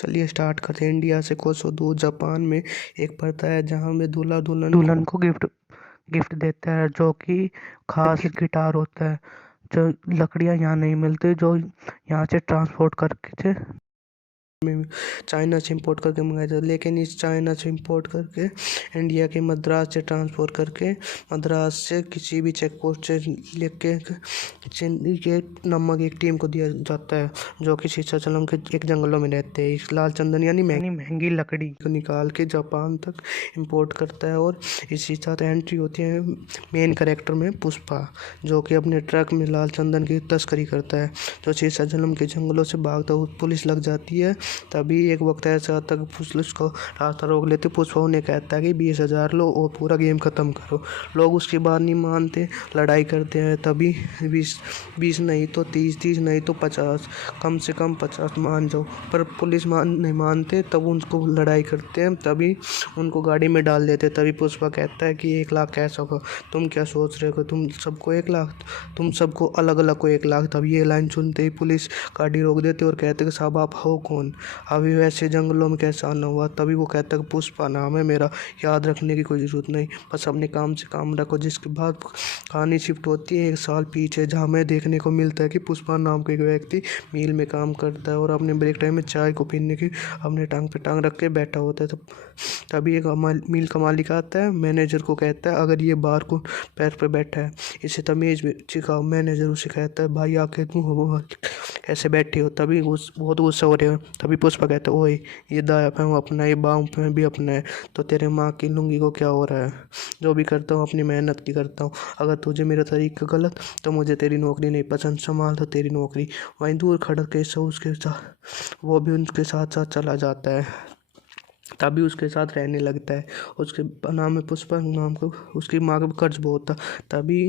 चलिए स्टार्ट करते हैं। इंडिया से कोसों दूर जापान में एक प्रथा है जहाँ में दूल्हा दुल्हन को गिफ्ट गिफ्ट देता है, जो कि खास गिटार होता है। जो लकड़ियाँ यहाँ नहीं मिलती, जो यहाँ से ट्रांसपोर्ट करके में चाइना से इंपोर्ट करके मंगाया जाता है। लेकिन इस चाइना से इंपोर्ट करके इंडिया के मद्रास से ट्रांसपोर्ट करके मद्रास से किसी भी चेक पोस्ट से लेके चेन्नई के नमक एक टीम को दिया जाता है, जो कि शीशाचलम के एक जंगलों में रहते हैं। इस लाल चंदन यानी महंगी लकड़ी को निकाल के जापान तक इंपोर्ट करता है। और इसी साथ एंट्री होती है मेन कैरेक्टर में पुष्पा, जो कि अपने ट्रक में लाल चंदन की तस्करी करता है, जो शीशाचलम के जंगलों से भागता हुआ पुलिस लग जाती है। तभी एक वक्त ऐसा आता है कि पुलिस को रास्ता रोक लेते। पुष्पा उन्हें कहता है कि 20,000 लो और पूरा गेम ख़त्म करो। लोग उसकी बात नहीं मानते, लड़ाई करते हैं। तभी 20 नहीं तो 30 नहीं तो 50, कम से कम 50 मान जाओ, पर पुलिस नहीं मानते। तब उनको लड़ाई करते हैं, तभी उनको गाड़ी में डाल देते। तभी पुष्पा कहता है कि 1 लाख कैसा होगा, तुम क्या सोच रहे हो, तुम सबको 1 लाख, तुम सबको अलग अलग को 1 लाख। तब ये लाइन सुनते ही पुलिस गाड़ी रोक देते और कहते कि साहब आप हो कौन, अभी वैसे जंगलों में कैसे आना हुआ। तभी वो कहता है कि पुष्पा नाम है मेरा, याद रखने की कोई ज़रूरत नहीं, बस अपने काम से काम रखो। जिसके बाद कहानी शिफ्ट होती है 1 साल पीछे, जहाँ हमें देखने को मिलता है कि पुष्पा नाम का एक व्यक्ति मिल में काम करता है और अपने ब्रेक टाइम में चाय को पीने की अपने टांग पे टांग रख के बैठा होता है। तभी एक मिल का मालिक आता है, मैनेजर को कहता है अगर ये बार को पैर पे बैठा है इसे तमीज़ सिखाओ। मैनेजर उसे कहता है भाई आके तुम कैसे बैठे हो। तभी बहुत गुस्सा हो रहे हो। तभी पुष्पा कहता है ओए ये दाया पाँव अपना, ये बाँव पे भी अपना है, तो तेरे माँ की लुंगी को क्या हो रहा है। जो भी करता हूँ अपनी मेहनत की करता हूँ, अगर तुझे मेरा तरीका गलत तो मुझे तेरी नौकरी नहीं पसंद, संभाल तो तेरी नौकरी। वहीं दूर खड़ा केशव उसके साथ, वो भी उनके साथ साथ चला जाता है। तभी उसके साथ रहने लगता है। उसके नाम है पुष्पा नाम को, उसकी माँ का कर्ज बहुत था। तभी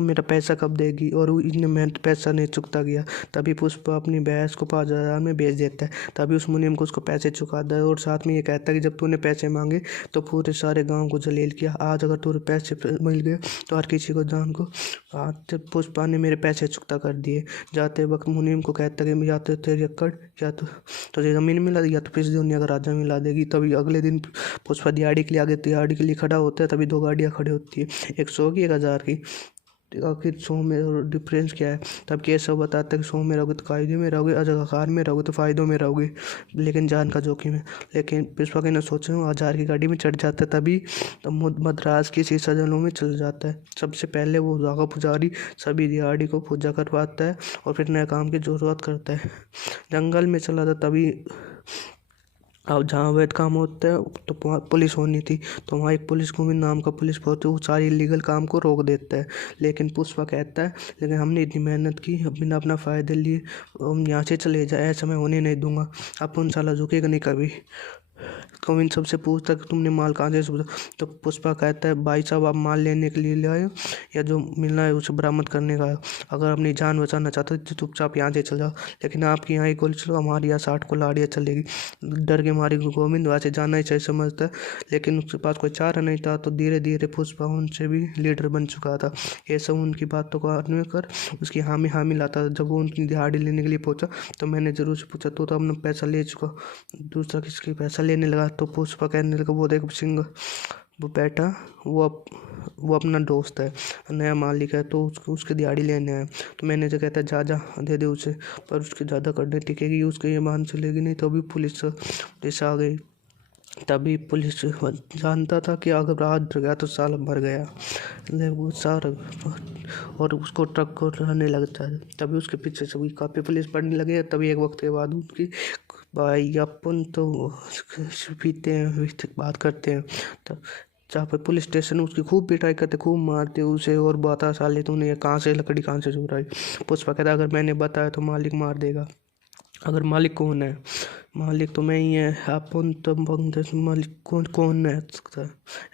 मेरा पैसा कब देगी, और इतने मेहनत पैसा नहीं चुकता गया। तभी पुष्पा अपनी भैंस को 5,000 में बेच देता है। तभी उस मुनीम को उसको पैसे चुकाता है और साथ में ये कहता है कि जब तूने पैसे मांगे तो पूरे सारे गांव को जलील किया, आज अगर तुझे पैसे मिल गए तो हर किसी को जान को। आज जब पुष्पा ने मेरे पैसे चुकता कर दिए। जाते वक्त मुनीम को कहता है कि या तो तेरी अक्कड़, या तो तुझे ज़मीन मिला देगी, या तो फिर दुनिया का राजा मिला देगी। तभी अगले दिन पुष्पा दिहाड़ी के लिए आगे दिहाड़ी के लिए खड़ा होता है। तभी 2 गाड़ियाँ खड़ी होती है, 100 की 1,000 की। आखिर 100 में डिफरेंस क्या है। तब केशव बताता है कि 100 में रहोगे तो कायदे में रहोगे, अगर में रहोगे तो फ़ायदों में रहोगे, लेकिन जान का जोखिम है। लेकिन पुष्पा के न सोचे 1,000 की गाड़ी में चढ़ जाता है। तभी तो मद्रास की शीशाचलों में चल जाता है। सबसे पहले वो राघव पुजारी सभी दिहाड़ी को पूजा करवाता है और फिर नए काम की शुरुआत करता है। जंगल में चला था। तभी अब जहाँ अवैध काम होता है तो वहाँ पुलिस होनी थी, तो वहाँ एक पुलिस को भी नाम का पुलिस होता है, वो सारी इलीगल काम को रोक देता है। लेकिन पुष्पा कहता है लेकिन हमने इतनी मेहनत की, बिना अपना फ़ायदे लिए हम यहाँ से चले जाए, ऐसा मैं होने नहीं दूंगा। अपन साला झुकेगा नहीं कभी। गोविंद सबसे पूछता कि तुमने माल कहाँ से सूझा। तो पुष्पा कहता है भाई साहब आप माल लेने के लिए ले आए हो या जो मिलना है उसे बरामद करने का आए हो। अगर अपनी जान बचाना चाहते हो तो चुपचाप यहाँ से चल जाओ, लेकिन आपकी यहाँ ही गोली चलो, हमारी यहाँ 60 को लाड़ियाँ चलेगी। डर के मारे गोविंद वहाँ से जाना ही चाहिए समझता है, लेकिन उसके पास कोई चारा नहीं था। तो धीरे धीरे पुष्पा उनसे भी लीडर बन चुका था। ये सब उनकी बातों को आदमी कर उसकी हामी हामी लाता था। जब वो उनकी दिहाड़ी लेने के लिए पहुंचा तो मैंने जरूर से पूछा तो अपना पैसा ले चुका, दूसरा किसकी पैसा लेने लगा। तो पुष्पा कहने लगा वो देख सिंह, वो बेटा वो अपना दोस्त है, नया मालिक है, तो उसके दिहाड़ी लेने आया। तो मैनेजर कहता है जा जा दे दे उसे, पर उसकी ज़्यादा करने टिकेगी, उसके ये मान चलेगी नहीं। तो अभी पुलिस आ गई। तभी पुलिस जानता था कि अगर रात डर गया तो साला मर गया, लेकिन वो सारा और उसको ट्रक को रहने लगता है। तभी उसके पीछे से काफ़ी पुलिस पड़ने लगे। तभी एक वक्त के बाद उनकी भाई अपन तो पीते हैं बात करते हैं, तब जहाँ पे पुलिस स्टेशन उसकी खूब पिटाई करते, खूब मारते उसे और बता साले तूने ये कहाँ से लकड़ी कहाँ से चुराई। पुष्पा कहता अगर मैंने बताया तो मालिक मार देगा। अगर मालिक कौन है, मालिक तो मैं ही है, अपन तो मालिक कौन कौन है सकता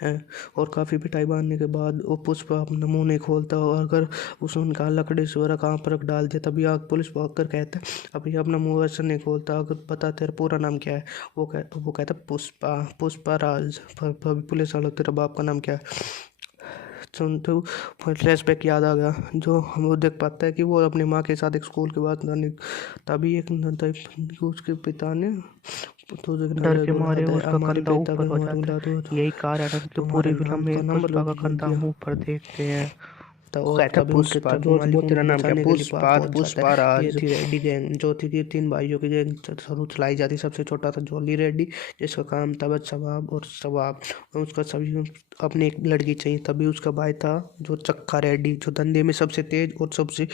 है। और काफ़ी पिटाई बांधने के बाद वो पुष्पा अपना मुंह नहीं खोलता, और अगर उसने उनका लकड़ी से वरा कहाँ पर डाल दिया। तभी आग पुलिस भाग कर कहता है अभी अपना मुंह ऐसा नहीं खोलता, अगर बता तेरा पूरा नाम क्या है। वो कहता पुष्पा राज। पुलिस वालों तेरा बाप का नाम क्या है। सुनते हो फ्लैशबैक याद आ गया, जो हम वो देख पाता है कि वो अपनी माँ के साथ एक स्कूल के बाद तभी एक उसके पिता ने तो डर के उड़ा मारे दे उसका हमारे कंधा पिता ऊपर को हो मार जाता उड़ा दो है। यही कारण है तो तुम्हारे पूरी नाम फिल्म में का पुष्पा मतलब का लिख कंधा दिया। हम ऊपर देखते हैं। तो वो और कहता है तभी उनके पुष्पा, ट्रक जो मालिक तेरा उनको नाम क्या, बचाने के लिए पास पुष्पा पहुंच जाता है। ये पुष्पाराज। थी रेड्डी गैंग, जो थी कि 3 भाइयों की गैंग शुरू चलाई जाती। सबसे छोटा था जॉली रेड्डी, जिसका काम था बस शबाब और शबाब, और उसका सभी अपने एक लड़की चाहिए। तभी उसका भाई था जो चक्का रेड्डी, जो धंधे में सबसे तेज और सबसे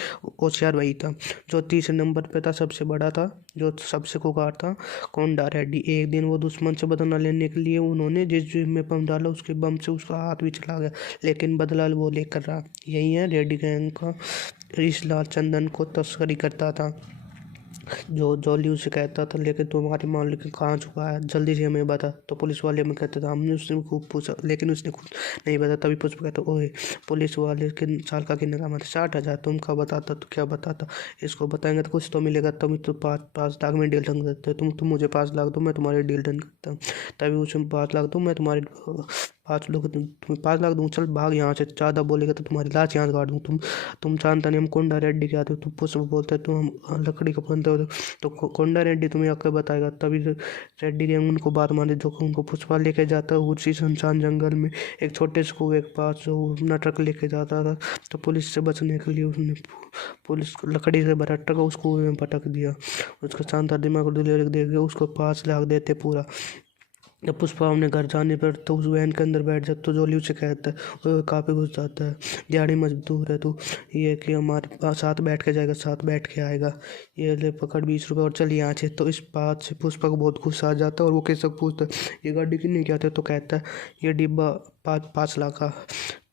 होशियार वही था। जो तीसरे नंबर पे था, सबसे बड़ा था, जो सबसे खुकार था, कोंडा रेड्डी। एक दिन वो दुश्मन से बदला लेने के लिए उन्होंने जिस जिम में बम डाला, उसके बम से उसका हाथ भी चला गया, लेकिन बदला वो लेकर रहा। यही है रेड्डी गैंग का। ऋषिलाल चंदन को तस्करी करता था, जो जॉली उसे कहता था, लेकिन तुम्हारी मालिक कहाँ छुपा है, जल्दी से हमें बता। तो पुलिस वाले में कहते थे, हमने उसने खूब पूछा लेकिन उसने कुछ नहीं बता। तभी पुष्प कहता, ओए पुलिस वाले के साल का कितने का मत 60,000, तुम क्या बताता तो क्या बताता, इसको बताएंगे तो कुछ तो मिलेगा। तुम तो 5 लाख में डील डन करते हो, तुम मुझे 5 लाख दो, मैं तुम्हारी डील डन करता हूँ। तभी उसमें 5 लाख दो, मैं तुम्हारी 5 लोग तुम्हें 5 लाख दूँ, चल भाग यहाँ से, ज़्यादा बोलेगा तो तुम्हारी लाश यहाँ से काट दूँ। तुम जानता नहीं हम कोंडा रेड्डी के आते हो। तुम पुष्प बोलते तुम हम लकड़ी का बनते हो, तो कोंडा रेड्डी तुम्हें आकर बताएगा। तभी रेड्डी गैंग उनको बात माने, जो उनको पुष्पा लेके जाता है उसी सुनसान जंगल में एक छोटे से कुएं के पास, जो अपना ट्रक लेके जाता था। तो पुलिस से बचने के लिए उसने पुलिस को लकड़ी से भरा ट्रक उस कुएं में पटक दिया। उसका शानदार दिमाग और दिलेर देख के उसको 5 लाख देते पूरा। जब पुष्पा अपने घर जाने पर तो उस वैन के अंदर बैठ जाता, तो जॉली उसे कहता है, वो कहाँ पे घुस जाता है, दिहाड़ी मजदूर है तू, ये कि हमारे पास साथ बैठ के जाएगा, साथ बैठ के आएगा, ये ले पकड़ 20 रुपये और चल यहाँ से। तो इस बात से पुष्पा को बहुत गुस्सा आ जाता है, और वो किससे पूछता है, ये गाड़ी कितने की आती है, तो कहता है ये डिब्बा 5 लाख का।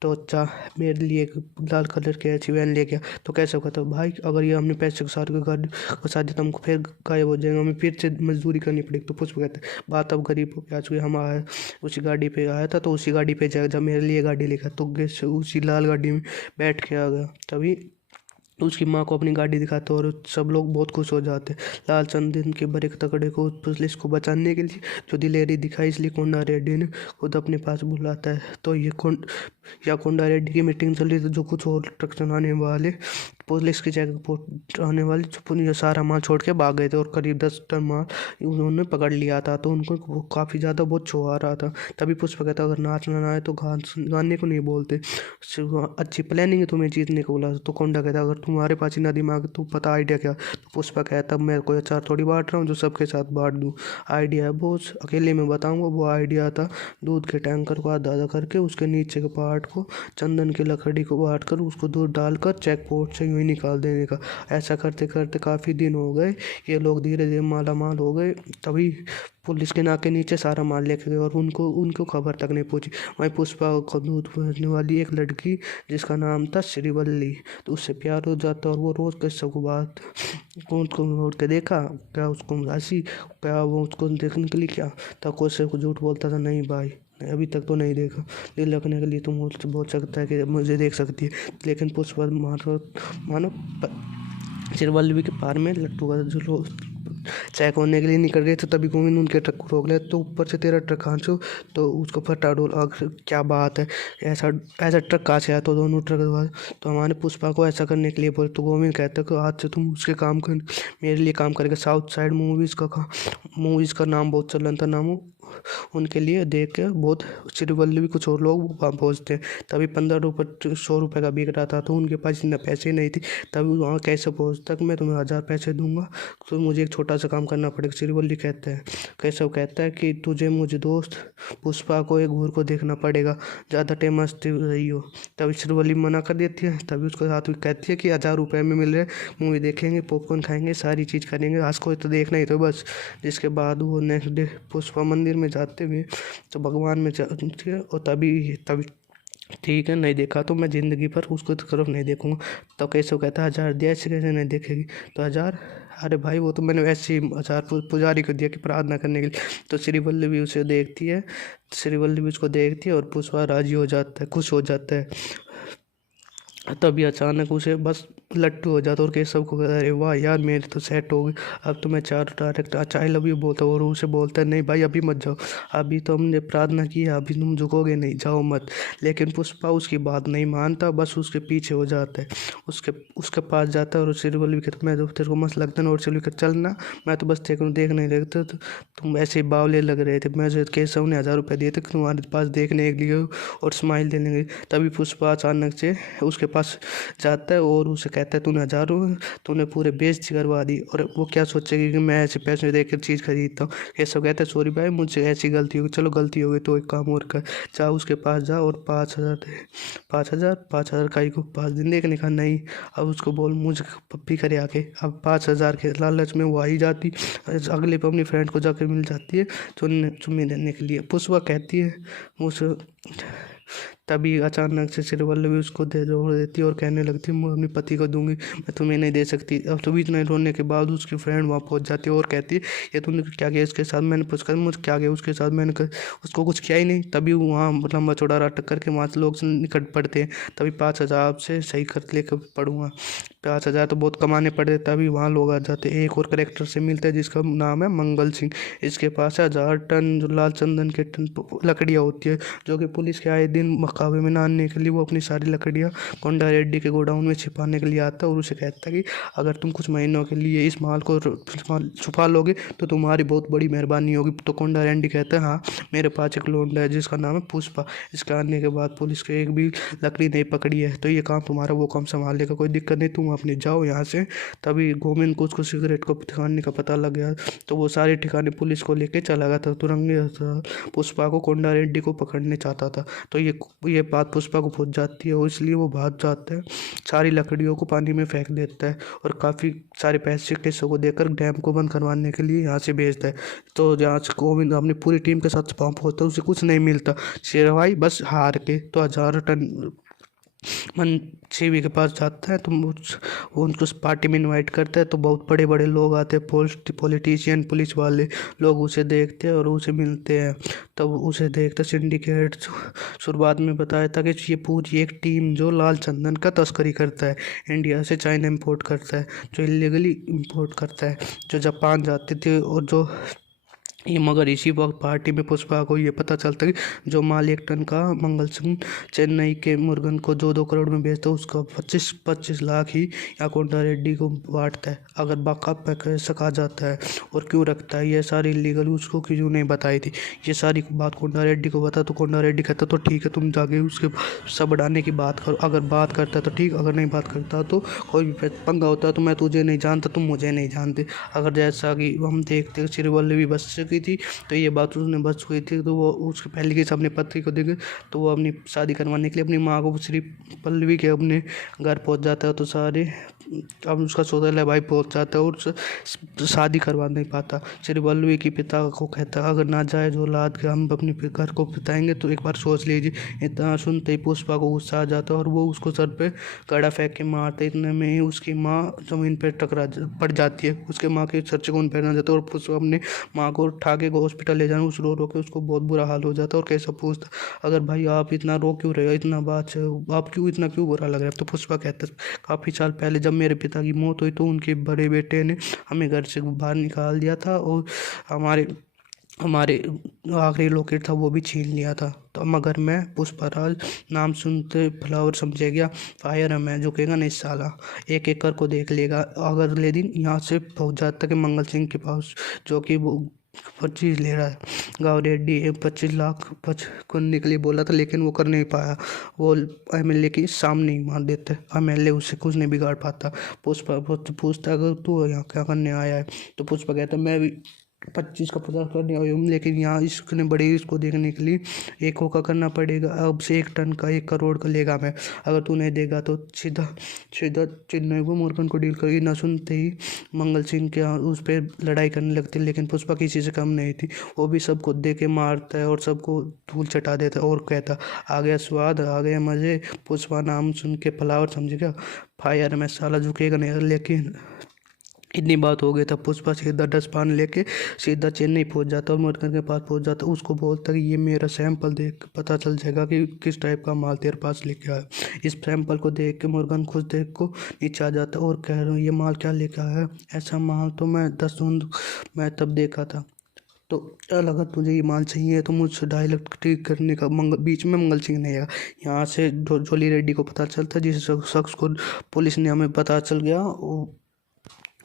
तो अच्छा मेरे लिए एक लाल कलर की अच्छी वैन ले गया। तो कैसे होगा, तो भाई अगर ये हमने पैसे के साथ घर घुसा दिया तो हमको फिर गायब हो जाएंगे, हमें फिर से मजदूरी करनी पड़ेगी। तो पुष्प कहते हैं बात अब गरीब हो आ चुकी, हम आए उसी गाड़ी पे आया था, तो उसी गाड़ी पे जाएगा जब मेरे लिए गाड़ी लेगा। तो गैस उसी लाल गाड़ी में बैठ के आ गया। तभी उसकी माँ को अपनी गाड़ी दिखाते और सब लोग बहुत खुश हो जाते। लाल चंदन के बड़े तगड़े को पुलिस को बचाने के लिए जो दिलेरी दिखाई, इसलिए कोंडा रेड्डी ने खुद अपने पास बुलाता है। तो ये कोंडा रेड्डी की मीटिंग चल रही थी, जो कुछ और ट्रक चलाने वाले पुलिस की जगह पर आने वाले जो सारा माल छोड़ के भाग गए थे, और करीब 10 टन माल उन्होंने पकड़ लिया था। तो उनको काफ़ी ज़्यादा बहुत छो आ रहा था। तभी पुष्पा कहता अगर नाचना ना आए तो गाने को नहीं बोलते, अच्छी प्लानिंग है तुम्हें जीतने को बोला। तो कोंडा कहता अगर तुम्हारे पास इतना दिमाग तो पता आइडिया क्या। तो पुष्पा कहता मैं कोई अचार थोड़ी बांट रहा हूँ जो सबके साथ बांट दूँ, आइडिया है वो अकेले में बताऊँगा। वो आइडिया था दूध के टैंकर को आधा आधा करके उसके नीचे के पार्ट को चंदन की लकड़ी को बांट कर उसको दूध डालकर चेक पोस्ट से यूँ ही निकाल देने का। ऐसा करते करते काफ़ी दिन हो गए, ये लोग धीरे धीरे माला माल हो गए। तभी पुलिस के नाके नीचे सारा माल लेके गए और उनको खबर तक नहीं पहुंची। वहीं पुष्पा को दूध बेचने वाली एक लड़की जिसका नाम था श्रीवल्ली, तो उससे प्यार हो जाता और वो रोज़ कैसे को बात उसको उठ के देखा, क्या उसको हंसी, क्या वो उसको देखने के लिए क्या था, कोई को झूठ बोलता था नहीं भाई अभी तक तो नहीं देखा, दिल रखने के लिए तुम मुझसे बोल सकता है कि मुझे देख सकती है। लेकिन पुष्पा मानो श्रीवल्लभी के पार में लट्टू का जो चेक होने के लिए निकल गए थे, तभी गोविंद उनके ट्रक को रोक लिया। तो ऊपर से तेरा ट्रक हाँचो, तो उसको फटा डोल अगर क्या बात है, ऐसा ऐसा ट्रक कहाँ से आया। तो दोनों ट्रक बाद तो हमारे पुष्पा को ऐसा करने के लिए बोले। तो गोविंद कहता है कि आज से तुम उसके काम कर मेरे लिए काम करेगा। साउथ साइड मूवीज़ का नाम बहुत चलन था, नामों उनके लिए देख के बहुत श्रीवल्लभ भी कुछ और लोग वहाँ पहुँचते हैं। तभी 15 रुपये 100 रुपये का बिक रहा था, तो उनके पास इतना पैसे नहीं थे। तभी वहाँ कैसे पहुँचता कि मैं तुम्हें 1000 पैसे दूंगा, तो मुझे एक छोटा सा काम करना पड़ेगा। श्रीवल्लभ कहते हैं कैशव कहता है कि तुझे मुझे दोस्त पुष्पा को एक घूर को देखना पड़ेगा, ज़्यादा टाइम मस्ती रही हो। तभी श्रीवल्लभ मना कर देती है। तभी उसके साथ भी कहती है कि 1000 रुपये में मिल रहे, मूवी देखेंगे, पॉपकॉर्न खाएंगे, सारी चीज़ करेंगे, आज को तो देखना ही तो बस। जिसके बाद वो नेक्स्ट डे पुष्पा मंदिर में जाते हुए तो भगवान में जाते हैं, और तभी तभी ठीक है नहीं देखा तो मैं ज़िंदगी पर उसको तरफ नहीं देखूंगा। तो कैसे कहता है 1000 दिया, ऐसे कैसे नहीं देखेगी। तो 1000, अरे भाई वो तो मैंने वैसे ही 1000 पुजारी को दिया कि प्रार्थना करने के लिए। तो श्रीवल्लभ भी उसे देखती है, श्रीवल्लभ भी उसको देखती है और पुष्पा राजी हो जाता है, खुश हो जाता है। तभी अचानक उसे बस लट्टू हो जाता और केशव को कहता, अरे वाह यार मेरी तो सेट हो गई, अब तो मैं चार डायरेक्ट अच्छा आई लव यू बोलता हूँ। और उसे बोलता है नहीं भाई अभी मत जाओ, अभी तो हमने प्रार्थना की है, अभी तुम झुकोगे नहीं, जाओ मत। लेकिन पुष्पा उसकी बात नहीं मानता, बस उसके पीछे हो जाता है, उसके उसके पास जाता है और उसे बोल भी कहता मैं तो तेरे को मस्त लगता है ना, और चल भी चलना, मैं तो बस तेरे को देखने लगता, तो तुम ऐसे ही बावले लग रहे थे, मैं जो केशव ने 1000 रुपये दिए थे तुम्हारे पास देखने के लिए और स्माइल देने के लिए। तभी पुष्पा अचानक से उसके पास जाता है और उसे कहता है तूने 1000 तूने पूरे बेइज्जती करवा दी, और वो क्या सोचेगी कि मैं ऐसे पैसे दे कर चीज़ खरीदता हूँ। केशव कहता है सॉरी भाई मुझसे ऐसी गलती होगी, चलो गलती हो गई तो एक काम और कर, जा उसके पास जा और 5000 दे, 5000 का ही को 5 दिन देखने का नहीं। अब उसको बोल मुझे पप्पी करे आके, अब 5000 के लालच में वो आ ही जाती, अगले पे अपनी फ्रेंड को जाकर मिल जाती है चुम्मी देने के लिए। पुष्पा कहती है उस तभी अचानक से श्रीवल्लभ उसको दे जोड़ देती है और कहने लगती है मैं अपने पति को दूंगी, मैं तुम्हें नहीं दे सकती। अब तो इतना रोने के बाद उसकी फ्रेंड वहाँ पहुँच जाती है और कहती है ये तूने क्या किया इसके साथ। मैंने पूछा मुझे क्या किया उसके साथ, मैंने उसको कुछ किया ही नहीं। तभी वहाँ लंबा चौड़ा राट करके वहाँ से लोग निकट पड़ते हैं, तभी 5000 आपसे सही कर लेकर पढ़ूंगा। 5000 तो बहुत कमाने पड़े, तभी वहाँ लोग आ जाते हैं। एक और करेक्टर से मिलते हैं जिसका नाम है मंगल सिंह, इसके पास है 1000 टन जो लाल चंदन के टन लकड़ियाँ होती है, जो कि पुलिस के आए दिन मकावे में ना आने के लिए वो अपनी सारी लकड़ियाँ कोंडा रेड्डी के गोडाउन में छिपाने के लिए आता है। और उसे कहता है कि अगर तुम कुछ महीनों के लिए इस माल को छुपा लोगे तो तुम्हारी बहुत बड़ी मेहरबानी होगी। तो कोंडा रेड्डी कहता है हाँ मेरे पास एक लोंडा है जिसका नाम है पुष्पा, इसके आने के बाद पुलिस के एक भी लकड़ी नहीं पकड़ी है, तो ये काम तुम्हारा वो काम संभाल लेगा, कोई दिक्कत नहीं, तुम अपने जाओ यहाँ से। तभी गोविंद को उसको सिगरेट को ठिकाने का पता लग गया, तो वो सारे ठिकाने पुलिस को लेके चला गया था। तुरंग पुष्पा को कोंडा रेड्डी को पकड़ने चाहता था, तो ये बात पुष्पा को पहुंच जाती है और इसलिए वो भाग जाता है, सारी लकड़ियों को पानी में फेंक देता है और काफ़ी सारे पैसे केशव को देकर डैम को बंद करवाने के लिए यहाँ से भेजता है। तो जहाँ से गोविंद अपनी पूरी टीम के साथ वहाँ पहुँचता है, उसे कुछ नहीं मिलता शेरवाई बस हार के। तो 1000 टन मन शिवी के पास जाता है, तो वो उनको उस पार्टी में इनवाइट करता है, तो बहुत बड़े बड़े लोग आते हैं, पॉलिटिशियन पुलिस वाले लोग उसे देखते हैं और उसे मिलते हैं। तब उसे देखते सिंडिकेट शुरुआत में बताया था कि ये पूरी एक टीम जो लाल चंदन का तस्करी करता है, इंडिया से चाइना इंपोर्ट करता है, जो इलीगली इंपोर्ट करता है, जो जापान जाते थे। और जो ये मगर इसी वक्त पार्टी में पुष्पा को ये पता चलता है कि जो माल 1 टन का मंगल सिंह चेन्नई के मुर्गन को 2-2 करोड़ में बेचता है, उसका 25-25 लाख ही या कोंडा रेड्डी को बांटता है। अगर बाका पैसा कहा जाता है और क्यों रखता है ये सारी इलीगल, उसको क्यों नहीं बताई थी ये सारी बात कोंडा रेड्डी को बता, तो कोंडा रेड्डी कहता तो ठीक है तुम जाके उसके सब बढ़ाने की बात करो, अगर बात करता तो ठीक, अगर नहीं बात करता तो कोई भी पंगा होता है, तो मैं तुझे नहीं जानता तुम मुझे नहीं जानते। अगर जैसा कि हम देखते श्रीवल्लभी बस की थी, तो ये बात उसने बस हुई थी, तो वो उसके पहले के अपने पति को देखे, तो वो अपनी शादी करवाने के लिए अपनी माँ को श्री पल्लवी के अपने घर पहुंच जाता है। तो सारे अब उसका सौतेला भाई पहुंच जाता है और शादी करवा नहीं पाता। श्री पल्लवी के पिता को कहता है अगर ना जाए जो औलाद के हम अपने घर को बिताएंगे तो एक बार सोच लीजिए। इतना सुनते ही पुष्पा को गुस्सा आ जाता है और वो उसको सर पे कड़ा फेंक के मारते, इतने में ही उसकी माँ जमीन पे टकरा पड़ जाती है, उसके माँ के सर से खून फैलना जाता है और पुष्पा अपने माँ को उठा के हॉस्पिटल ले जाना, उस रो के उसको बहुत बुरा हाल हो जाता है। और कैसा पूछता अगर भाई आप इतना रो क्यों रहे हो, इतना बात है आप क्यों इतना क्यों बुरा लग रहा है। तो पुष्पा कहता है काफ़ी साल पहले जब मेरे पिता की मौत हुई तो उनके बड़े बेटे ने हमें घर से बाहर निकाल दिया था और हमारे हमारे आखिरी लॉकेट था वो भी छीन लिया था। तो मगर मैं पुष्पराज नाम सुनते फ्लावर समझे गया, फायर है मैं झुकेगा नहीं साला, एक एकड़ को देख लेगा। अगले दिन यहाँ से पहुँच जाता कि मंगल सिंह के पास, जो कि वो 25 ले रहा है। गाँव रेड्डी 25 लाख करने के लिए बोला था लेकिन वो कर नहीं पाया, वो एमएलए की सामने ही मार देते, एमएलए उससे कुछ नहीं बिगाड़ पाता। पुष्पा पूछता अगर तू यहाँ क्या करने आया है, तो पुष्पा कहता मैं भी 25 का 50 करने आया हूँ, लेकिन यहाँ इसने बड़े इसको देखने के लिए एक होका करना पड़ेगा, अब से 1 टन का 1 करोड़ का लेगा मैं, अगर तू नहीं देगा तो सीधा सीधा चेन्नई को मुर्गन को डील करेगी। ना सुनते ही मंगल सिंह के उस पर लड़ाई करने लगती, लेकिन पुष्पा किसी से कम नहीं थी, वो भी सबको दे के मारता है और सबको धूल चटा देता है और कहता आ गया स्वाद आ गया मज़े। पुष्पा नाम सुन के फ्लावर समझ गया फायर में साला झुकेगा नहीं, लेकिन इतनी बात हो गई तब पुष्पा सीधा डस्टबिन लेके सीधा चेन्नई पहुंच जाता और मुरुगन के पास पहुंच जाता। उसको बोलता कि ये मेरा सैंपल देख के पता चल जाएगा कि किस टाइप का माल तेरे पास लेके आया। इस सैंपल को देख के मुरुगन खुद देख को नीचे आ जाता और कह रहा हूँ ये माल क्या लेके आया है, ऐसा माल तो मैं तब देखा था। तो चल अगर तुझे ये माल चाहिए तो मुझसे डायलेक्ट ठीक करने का बीच में मंगल सिंह नहीं आएगा। यहाँ से जोली रेड्डी को पता चलता है, जिस शख्स को पुलिस ने हमें पता चल गया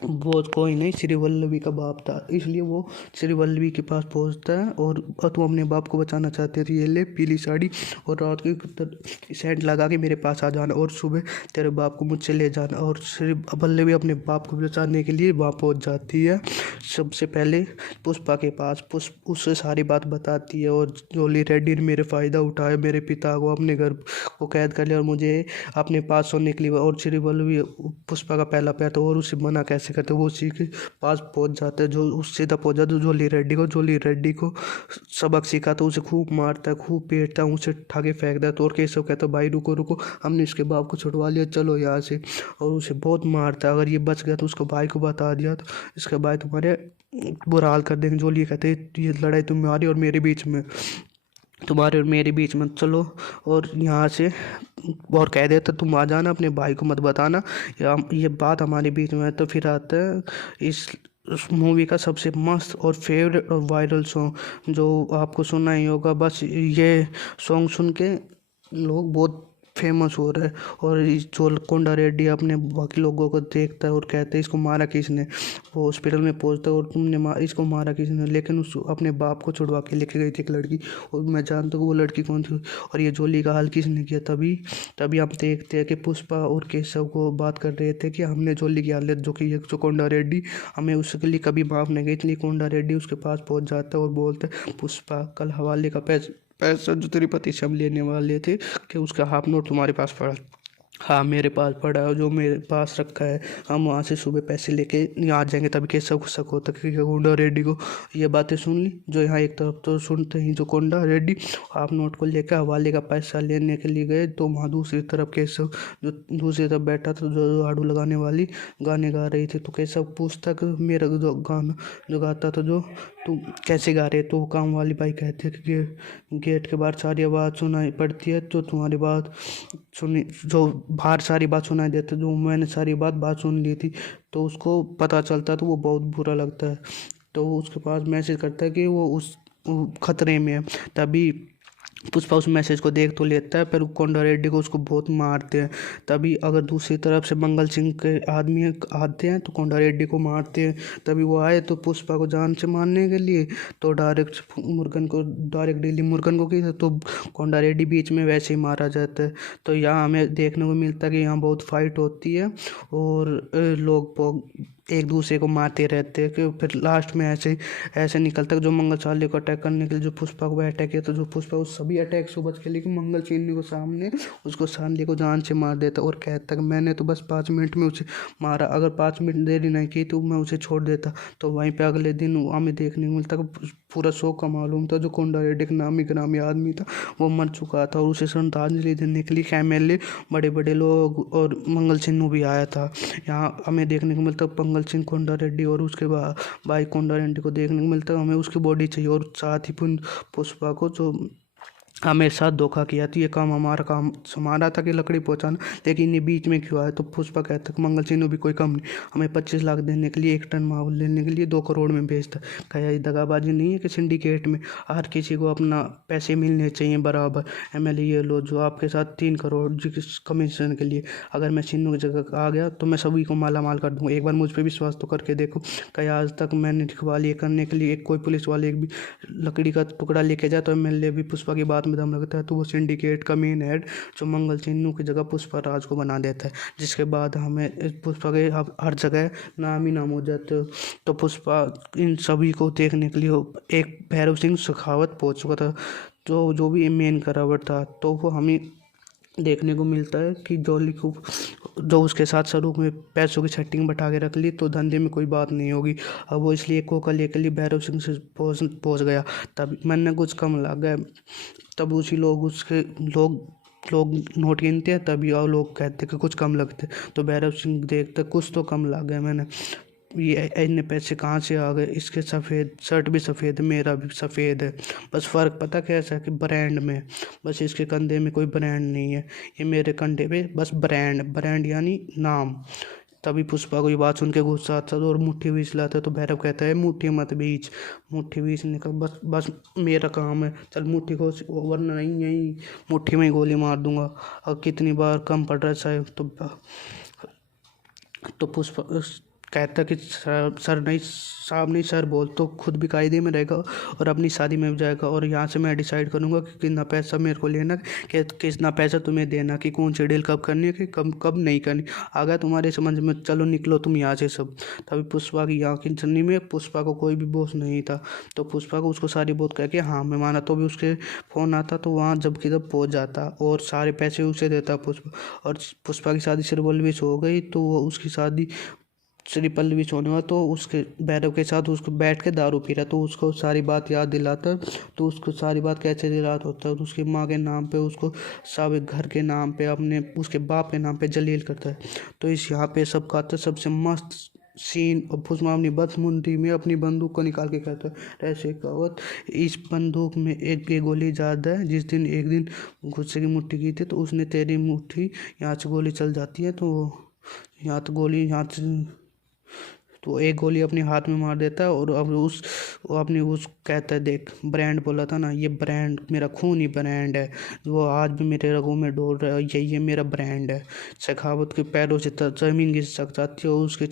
वो कोई नहीं श्री वल्लभी का बाप था। इसलिए वो श्री वल्लभी के पास पहुंचता है और तू अपने बाप को बचाना चाहते थे, ये ले पीली साड़ी और रात की सेंट लगा के मेरे पास आ जाना और सुबह तेरे बाप को मुझसे ले जाना। और श्री वल्लभी अपने बाप को बचाने के लिए वहाँ पहुंच जाती है सबसे पहले पुष्पा के पास। उससे सारी बात बताती है और जोली रेड्डी ने मेरे फ़ायदा उठाया, मेरे पिता को अपने घर को कैद कर लिया और मुझे अपने पास होने के लिए। और श्री वल्लभी पुष्पा का पहला पैर था और उसे मना कैसे करते, वो उसी के पास पहुंच जाता है, जो उससे सीधा पहुंच जाता है जोली रेड्डी को सबक सिखाता है, उसे खूब मारता है, खूब पीटता है, उसे उठा के फेंक देता है। और केशव कहता है भाई रुको रुको, हमने इसके बाप को छुड़वा लिया, चलो यहाँ से। और उसे बहुत मारता है, अगर ये बच गया तो उसको भाई को बता दिया तो इसके भाई तुम्हारे बुरा हाल कर देंगे। जोली कहते हैं ये लड़ाई तुम्हारी और मेरे बीच में, तुम्हारे और मेरे बीच में, चलो और यहाँ से। और कह देता तुम आ जाना, अपने भाई को मत बताना ये बात हमारे बीच में है। तो फिर आता है इस मूवी का सबसे मस्त और फेवरेट और वायरल सॉन्ग जो आपको सुना ही होगा। बस ये सॉन्ग सुन के लोग बहुत फेमस हो रहा है। और जो कोंडा रेड्डी अपने बाकी लोगों को देखता है और कहता है इसको मारा किसने, वो हॉस्पिटल में पहुंचता है और इसको मारा किसने, लेकिन उस अपने बाप को छुड़वा के लेके गई थी एक लड़की और मैं जानता हूँ वो लड़की कौन थी और ये जोली का हाल किसने किया। तभी तभी हम देखते हैं कि पुष्पा और केशव को बात कर रहे थे कि हमने जोली की हालत जो कि जो कोंडा रेड्डी हमें उसके लिए कभी माफ़ नहीं गई, इसलिए कोंडा रेड्डी उसके पास पहुंच जाता है और बोलता है पुष्पा कल हवाले का पैसा जो तेरे पति से हम लेने वाले थे कि उसका हाफ नोट तुम्हारे पास पड़ा। हाँ मेरे पास पड़ा है, जो मेरे पास रखा है, हम वहाँ से सुबह पैसे लेके यहाँ आ जाएंगे। तभी केशव को शक होता है कि कोंडा रेड्डी को ये बातें सुन ली, जो यहाँ एक तरफ तो सुनते ही जो कोंडा रेड्डी हाफ नोट को लेकर हवाले का पैसा लेने के लिए गए, तो वहाँ दूसरी तरफ केशव जो दूसरी तरफ बैठा था, जो झाड़ू लगाने वाली गाने गा रही थी। तो केशव पूछता कि मेरा जो गाना जो गाता था जो तुम कैसे गा रहे, तो काम वाली बाई कहती है कि गेट के बाहर सारी आवाज़ सुनाई पड़ती है, तो तुम्हारी बात सुनी, जो बाहर सारी बात सुनाई देती, जो मैंने सारी बात सुन ली थी। तो उसको पता चलता है तो वो बहुत बुरा लगता है, तो वो उसके पास मैसेज करता है कि वो खतरे में है। तभी पुष्पा उस मैसेज को देख तो लेता है, पर कोंडा रेड्डी को उसको बहुत मारते हैं। तभी अगर दूसरी तरफ से मंगल सिंह के आदमी आते हैं तो कोंडा रेड्डी को मारते हैं। तभी वो आए तो पुष्पा को जान से मारने के लिए तो डायरेक्ट डेली मुर्गन को किया, तो कोंडा रेड्डी बीच में वैसे ही मारा जाता है। तो यहाँ हमें देखने को मिलता है कि यहाँ बहुत फाइट होती है और एक दूसरे को मारते रहते हैं। कि फिर लास्ट में ऐसे निकलता है जो मंगल चाले को अटैक करने के लिए जो पुष्पा को अटैक किया, तो जो पुष्पा उस सभी अटैक से बच के, लेकिन मंगल चीनी को सामने उसको सांडे को जान से मार देता और कहता कि मैंने तो बस 5 मिनट में उसे मारा, अगर 5 मिनट देरी नहीं की तो मैं उसे छोड़ देता। तो वहीं पे अगले दिन हमें देखने को मिलता कि पूरा शो का मालूम था, जो कोंडा रेड्डी नामी ग्रामी आदमी था वो मर चुका था और उसे श्रद्धांजलि देने के लिए एमएलए बड़े बड़े लोग और मंगल सिन्नू भी आया था। यहाँ हमें देखने को मिलता मंगल सिंह कोंडा रेड्डी और उसके भाई कोंडा रेड्डी को देखने को मिलता है। हमें उसकी बॉडी चाहिए और साथ ही पुष्पा को जो हमें साथ धोखा किया था, ये काम हमारा था कि लकड़ी पहुंचाना, लेकिन ये बीच में क्यों आया। तो पुष्पा कहता है मंगल सिंह भी कोई कम नहीं, हमें 25 लाख देने के लिए 1 टन माल लेने के लिए 2 करोड़ में बेचता। कहा ये दगाबाजी नहीं है कि सिंडिकेट में हर किसी को अपना पैसे मिलने चाहिए बराबर। एमएलए ये लो जो आपके साथ 3 करोड़ कमीशन के लिए, अगर मैं सिन्नू की जगह आ गया तो मैं सभी को माला माल कर दूँगा, एक बार मुझ पर विश्वास तो करके देखो। कहा आज तक मैंने रखवाली करने के लिए कोई पुलिस वाले एक भी लकड़ी का टुकड़ा लेके जाए तो एमएलए भी पुष्पा की बात में दम लगता है। तो वो सिंडिकेट का मेन हेड जो मंगल सिन्नू की जगह पुष्पा राज को बना देता है, जिसके बाद हमें पुष्पा के हर जगह नाम ही नाम हो जाते हो। तो पुष्पा इन सभी को देखने के लिए एक भैरव सिंह शेखावत पहुंच चुका था, जो भी मेन करावट था। तो वो हमें देखने को मिलता है कि जॉली को जो उसके साथ शुरू में पैसों की सेटिंग बैठा के रख ली तो धंधे में कोई बात नहीं होगी। अब वो इसलिए कोका लेके लिए भैरव सिंह से पहुंच गया। तब मैंने कुछ कम लग गया, तब उसी लोग नोट गिनते हैं तभी और लोग कहते हैं कि कुछ कम लगते, तो भैरव सिंह देखते कुछ तो कम लग गया मैंने। ये इतने पैसे कहाँ से आ गए, इसके सफ़ेद शर्ट भी सफ़ेद है, मेरा भी सफ़ेद है, बस फ़र्क पता कैसा है कि ब्रांड में, बस इसके कंधे में कोई ब्रांड नहीं है, ये मेरे कंधे पे बस ब्रांड, ब्रांड यानी नाम। तभी पुष्पा को ये बात सुन के गुस्सा आता है और मुट्ठी बीच लाता है, तो भैरव कहता है मुट्ठी मत बीच, मुट्ठी बीचने का बस बस मेरा काम है, चल मुट्ठी को, वरना नहीं यही मुट्ठी में ही गोली मार दूंगा। और कितनी बार कम पड़ रहा है साहब, तो पुष्पा कहता कि सर नहीं, साहब नहीं, सर बोल तो खुद भी कायदे में रहेगा और अपनी शादी में भी जाएगा, और यहाँ से मैं डिसाइड करूँगा कि कितना पैसा मेरे को लेना, कि कितना पैसा तुम्हें देना, कि कौन सी डील कब करनी है, कि कब कब नहीं करनी। आ गया तुम्हारे समझ में, चलो निकलो तुम यहाँ से सब। तभी पुष्पा की आँखें चन्नी में, पुष्पा को कोई भी बोझ नहीं था, तो पुष्पा को उसको सारी बात कह के हाँ मैं माना, तो भी उसके फ़ोन आता तो वहाँ जब कि तब पहुँच जाता और सारे पैसे उसे देता पुष्पा। और पुष्पा की शादी श्रीवल्लभ से हो गई, तो वो उसकी शादी श्री पल्लवी सोने हुआ, तो उसके भैरव के साथ उसको बैठ के दारू पी रहा, तो उसको सारी बात याद दिलाता, तो उसको सारी बात कैसे दिलाता होता है, तो उसकी माँ के नाम पे उसको सब घर के नाम पे, अपने उसके बाप के नाम पे जलील करता है। तो इस यहाँ पे सब का तो सबसे मस्त सीन, और पुष्पा अपनी बदमुंडी में अपनी बंदूक को निकाल के कहता है ऐसे कहावत, इस बंदूक में एक गोली ज़्यादा है, जिस दिन एक दिन गुस्से की मुट्ठी की थी तो उसने तेरी मुट्ठी यहाँ से गोली चल जाती है, तो यहाँ तो गोली यहाँ से, तो एक गोली अपने हाथ में मार देता है, और अब वो अपनी उस कहता है देख ब्रांड बोला था ना, ये ब्रांड मेरा खून ही ब्रांड है, वो आज भी मेरे रगों में डोल रहा है, ये मेरा ब्रांड है। शेखावत के पैरों से जमीन घिसक जाती है और उसके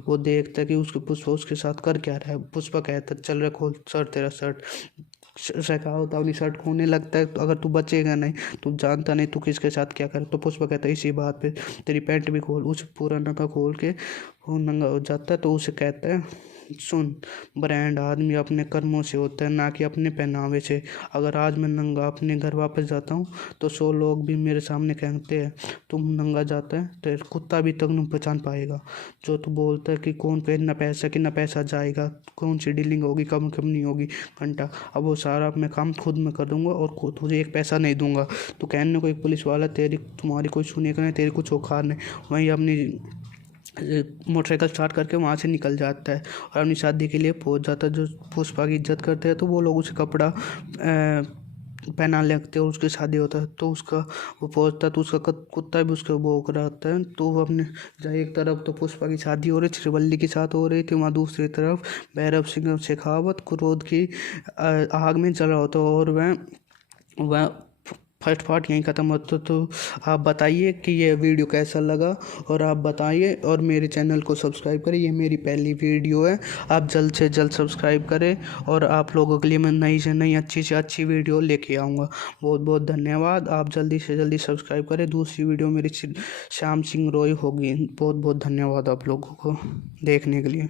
वो देखता है कि उसके पुष्पा उसके साथ कर क्या रहा है। पुष्पा कहता है चल रहा खोल शर्ट, तेरा शर्ट। शेखावत अपनी शर्ट खोलने लगता है, तो अगर तू बचेगा नहीं, तू जानता नहीं तू किसके साथ क्या करे, तो पुष्पा कहता है इसी बात पे तेरी पैंट भी खोल। उस पूरा नंगा खोल के वो नंगा हो जाता है, तो उसे कहता है सुन, ब्रांड आदमी अपने कर्मों से होता है, ना कि अपने पहनावे से। अगर आज मैं नंगा अपने घर वापस जाता हूँ तो 100 लोग भी मेरे सामने कहते हैं तुम नंगा जाता है, तो कुत्ता भी तक नहीं पहचान पाएगा। जो तू बोलता है कि कौन पे कितना पैसा जाएगा, कौन सी डीलिंग होगी, कब कब नहीं होगी, घंटा, अब वो सारा मैं काम खुद में कर दूंगा और खुद तुझे एक पैसा नहीं दूंगा। तो कहने को एक पुलिस वाला तुम्हारी कोई सुनेगा नहीं, तेरी कुछ औकात नहीं। वहीं अपनी मोटरसाइकिल स्टार्ट करके वहाँ से निकल जाता है और अपनी शादी के लिए पहुँच जाता है। जो पुष्पा की इज्जत करते हैं तो वो लोग उसे कपड़ा पहना लगते हैं और उसकी शादी होता है, तो उसका वो पहुँचता है तो उसका कुत्ता भी उसके भौंक रहा होता है। तो वो अपने जहाँ एक तरफ तो पुष्पा की शादी हो रही श्रीवल्ली के साथ हो रही थी, वहाँ दूसरी तरफ भैरव सिंह और शेखावत क्रोध की आग में जल रहा होता है, और वह फर्स्ट पार्ट यहीं ख़त्म होता। तो आप बताइए कि ये वीडियो कैसा लगा, और आप बताइए और मेरे चैनल को सब्सक्राइब करें, ये मेरी पहली वीडियो है, आप जल्द से जल्द सब्सक्राइब करें, और आप लोगों के लिए मैं नई से नई अच्छी से अच्छी वीडियो लेके आऊँगा। बहुत बहुत धन्यवाद, आप जल्दी से जल्दी सब्सक्राइब करें। दूसरी वीडियो मेरी श्याम सिंह रॉय होगी। बहुत बहुत धन्यवाद आप लोगों को देखने के लिए।